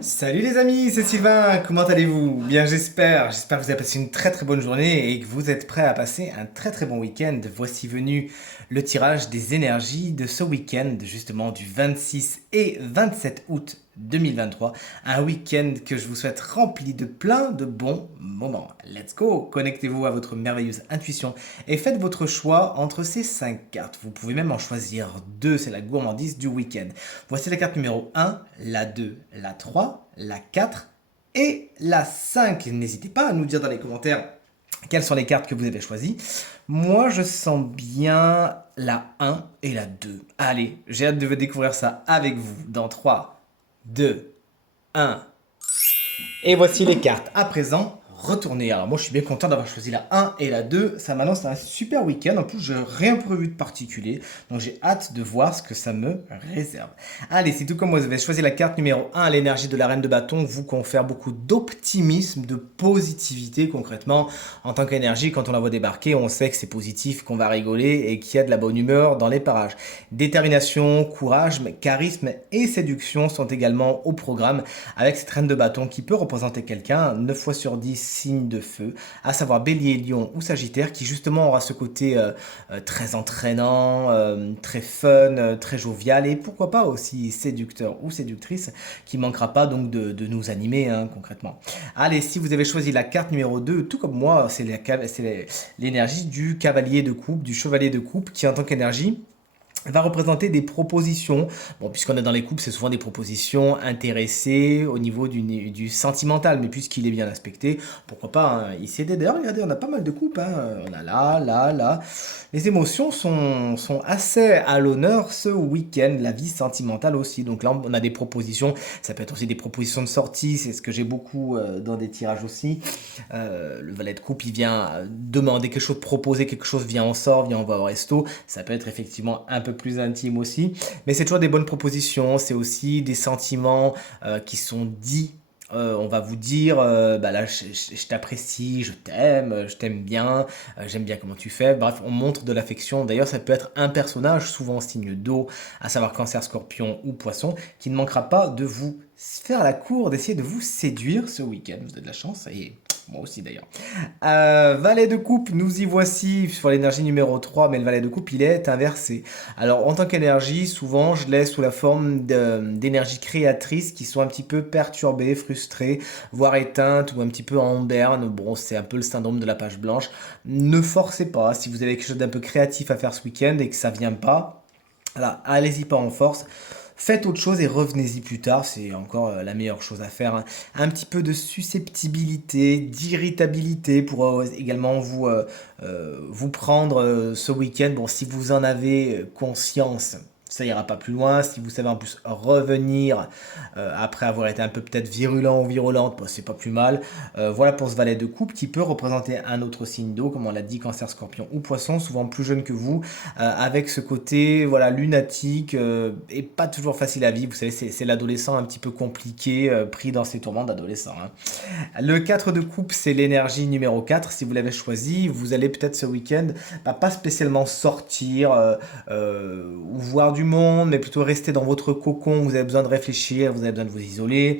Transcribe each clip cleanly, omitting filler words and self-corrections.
Salut les amis, c'est Sylvain, comment allez-vous? Bien j'espère que vous avez passé une très très bonne journée et que vous êtes prêts à passer un très très bon week-end. Voici venu le tirage des énergies de ce week-end, justement du 26 et 27 août 2023. Un week-end que je vous souhaite rempli de plein de bons moments. Let's go! Connectez-vous à votre merveilleuse intuition et faites votre choix entre ces 5 cartes. Vous pouvez même en choisir 2, c'est la gourmandise du week-end. Voici la carte numéro 1, la 2, la 3, la 4 et la 5. N'hésitez pas à nous dire dans les commentaires quelles sont les cartes que vous avez choisies. Moi, je sens bien la 1 et la 2. Allez, j'ai hâte de vous découvrir ça avec vous dans 3, 2, 1. Et voici les cartes. À présent, retournez. Alors moi, je suis bien content d'avoir choisi la 1 et la 2. Ça m'annonce un super week-end. En plus, je n'ai rien prévu de particulier. Donc j'ai hâte de voir ce que ça me réserve. Allez, c'est tout comme moi. Vous avez choisi la carte numéro 1, l'énergie de la reine de bâton, vous confère beaucoup d'optimisme, de positivité concrètement. En tant qu'énergie, quand on la voit débarquer, on sait que c'est positif, qu'on va rigoler et qu'il y a de la bonne humeur dans les parages. Détermination, courage, charisme et séduction sont également au programme avec cette reine de bâton qui peut représenter quelqu'un, 9 fois sur 10 signe de feu, à savoir Bélier, Lion ou Sagittaire, qui justement aura ce côté très entraînant, très fun, très jovial et pourquoi pas aussi séducteur ou séductrice, qui manquera pas donc de nous animer concrètement. Allez, si vous avez choisi la carte numéro 2, tout comme moi, c'est l'énergie du cavalier de coupe, du chevalier de coupe, qui en tant qu'énergie va représenter des propositions. Bon, puisqu'on est dans les couples, c'est souvent des propositions intéressées au niveau du sentimental, mais puisqu'il est bien aspecté, pourquoi pas y céder. D'ailleurs, regardez, on a pas mal de couples. On a là, là, là. Les émotions sont assez à l'honneur ce week-end, la vie sentimentale aussi. Donc là, on a des propositions. Ça peut être aussi des propositions de sortie. C'est ce que j'ai beaucoup dans des tirages aussi. Le valet de coupe, il vient demander quelque chose, proposer quelque chose, viens on sort, viens on va au resto. Ça peut être effectivement un peu plus intime aussi, mais c'est toujours des bonnes propositions. C'est aussi des sentiments qui sont dits. On va vous dire, bah là, je t'apprécie, je t'aime bien, j'aime bien comment tu fais. Bref, on montre de l'affection. D'ailleurs, ça peut être un personnage, souvent signe d'eau, à savoir Cancer, Scorpion ou Poisson, qui ne manquera pas de vous faire la cour, d'essayer de vous séduire ce week-end. Vous avez de la chance et moi aussi d'ailleurs. Valet de coupe, nous y voici sur l'énergie numéro 3, mais le valet de coupe, il est inversé. Alors, en tant qu'énergie, souvent, je l'ai sous la forme d'énergie créatrice qui sont un petit peu perturbées, frustrées, voire éteintes ou un petit peu en berne. Bon, c'est un peu le syndrome de la page blanche. Ne forcez pas. Si vous avez quelque chose d'un peu créatif à faire ce week-end et que ça vient pas, voilà, allez-y pas en force. Faites autre chose et revenez-y plus tard, c'est encore la meilleure chose à faire, hein. Un petit peu de susceptibilité, d'irritabilité pour également vous prendre ce week-end. Bon, si vous en avez conscience, ça ira pas plus loin. Si vous savez en plus revenir après avoir été un peu peut-être virulent ou virulente, bah, c'est pas plus mal. Voilà pour ce valet de coupe qui peut représenter un autre signe d'eau, comme on l'a dit, Cancer, Scorpion ou Poisson, souvent plus jeune que vous, avec ce côté voilà lunatique et pas toujours facile à vivre. Vous savez, c'est l'adolescent un petit peu compliqué, pris dans ses tourments d'adolescent, hein. Le 4 de coupe, c'est l'énergie numéro 4. Si vous l'avez choisi, vous allez peut-être ce week-end pas spécialement sortir ou voir du monde, mais plutôt rester dans votre cocon. Vous avez besoin de réfléchir, vous avez besoin de vous isoler.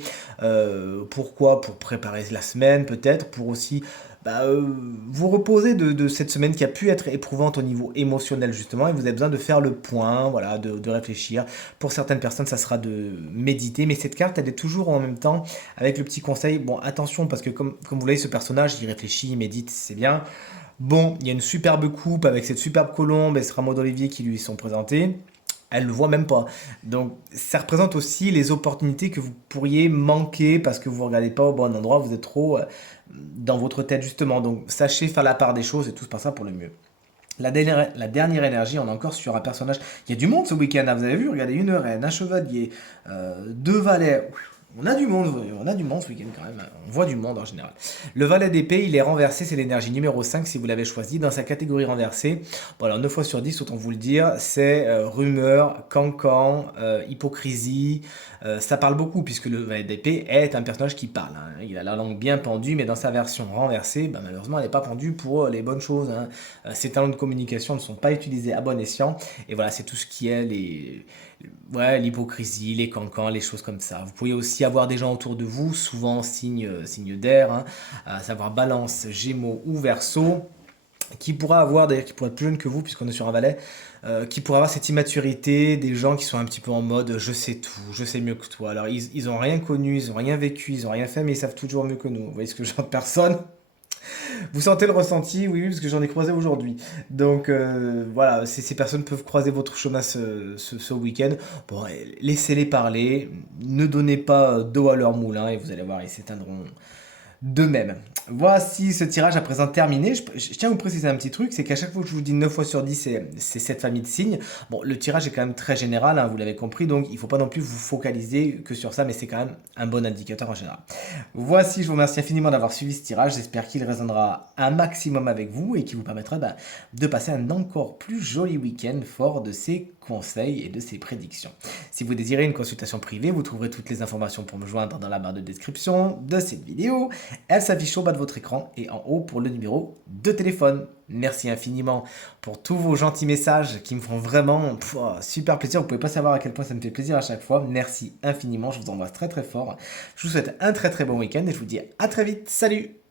Pourquoi? Pour préparer la semaine, peut-être, pour aussi vous reposer de cette semaine qui a pu être éprouvante au niveau émotionnel justement, et vous avez besoin de faire le point, voilà, de réfléchir. Pour certaines personnes, ça sera de méditer, mais cette carte, elle est toujours en même temps avec le petit conseil. Bon, attention, parce que comme vous voyez, ce personnage, il réfléchit, il médite, c'est bien. Bon, il y a une superbe coupe avec cette superbe colombe et ce rameau d'olivier qui lui sont présentés. Elle le voit même pas. Donc ça représente aussi les opportunités que vous pourriez manquer parce que vous ne regardez pas au bon endroit, vous êtes trop dans votre tête justement. Donc sachez faire la part des choses et tout se passera pour le mieux. La dernière énergie, on est encore sur un personnage. Il y a du monde ce week-end, hein, vous avez vu, regardez, une reine, un chevalier, deux valets. On a du monde ce week-end quand même, hein. On voit du monde en général. Le valet d'épée, il est renversé, c'est l'énergie numéro 5 si vous l'avez choisi. Dans sa catégorie renversée, bon alors 9 fois sur 10, autant vous le dire, c'est rumeur, cancan, hypocrisie. Ça parle beaucoup puisque le valet d'épée est un personnage qui parle, hein. Il a la langue bien pendue, mais dans sa version renversée, malheureusement, elle n'est pas pendue pour les bonnes choses, hein. Ses talents de communication ne sont pas utilisés à bon escient. Et voilà, c'est tout ce qui est Ouais, l'hypocrisie, les cancans, les choses comme ça. Vous pourriez aussi avoir des gens autour de vous, souvent signe d'air, hein, à savoir Balance, Gémeaux ou Verseau, qui pourra avoir, d'ailleurs qui pourra être plus jeune que vous, puisqu'on est sur un valet, qui pourra avoir cette immaturité, des gens qui sont un petit peu en mode je sais tout, je sais mieux que toi. Alors ils ont rien connu, ils ont rien vécu, ils ont rien fait, mais ils savent toujours mieux que nous. Vous voyez ce que genre de personne? Vous sentez le ressenti? Oui, oui, parce que j'en ai croisé aujourd'hui. Donc voilà, ces personnes peuvent croiser votre chemin ce week-end. Bon, laissez-les parler, ne donnez pas d'eau à leur moulin et vous allez voir, ils s'éteindront d'eux-mêmes. Voici ce tirage à présent terminé. Je tiens à vous préciser un petit truc, c'est qu'à chaque fois que je vous dis 9 fois sur 10, c'est cette famille de signes. Bon, le tirage est quand même très général, hein, vous l'avez compris, donc il ne faut pas non plus vous focaliser que sur ça, mais c'est quand même un bon indicateur en général. Voici, je vous remercie infiniment d'avoir suivi ce tirage. J'espère qu'il résonnera un maximum avec vous et qui vous permettra de passer un encore plus joli week-end fort de ces conseils et de ces prédictions. Si vous désirez une consultation privée, vous trouverez toutes les informations pour me joindre dans la barre de description de cette vidéo. Elle s'affiche au bas de votre écran et en haut pour le numéro de téléphone. Merci infiniment pour tous vos gentils messages qui me font vraiment super plaisir. Vous pouvez pas savoir à quel point ça me fait plaisir à chaque fois. Merci infiniment, je vous embrasse très très fort. Je vous souhaite un très très bon week-end et je vous dis à très vite. Salut!